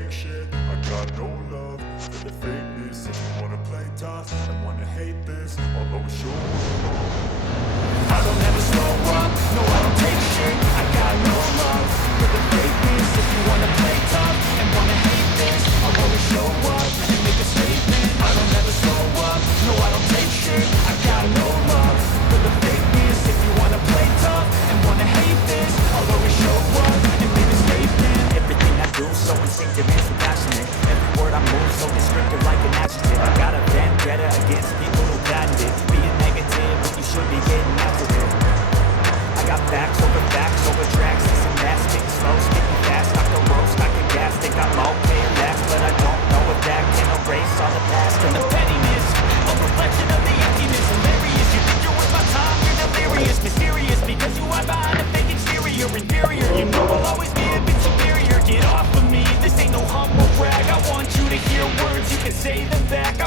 take shit. I got no love for the fakeness. If you wanna play tough and wanna hate this, I'll always show up. I don't ever slow up, no I don't take shit. I got no love for the fakeness. If you wanna play tough and wanna hate this, I'll always show up and make a statement. I don't ever slow up, no I don't take shit. I got no love for the fakeness. If you wanna play tough and wanna hate this, I'll always show up and make a statement. Everything I do so instinctive and so passionate. Every word I move so descriptive like an adjective. I got a vendetta against people who patent it. Being negative when you should be getting after it. I got facts over tracks. This and that, speaking slow, speaking fast. Knock the roast, knock the gas. Think I'm okay and lax, but I don't know if that can erase all the past. And the pettiness, a reflection of the emptiness. Hilarious, you think you're worth my time, you're delirious. Mysterious, because you hide behind a fake exterior. Inferior, you know I'll always be a bit superior. Get off of me, this ain't no humble brag. I want you to hear words, you can say them back. I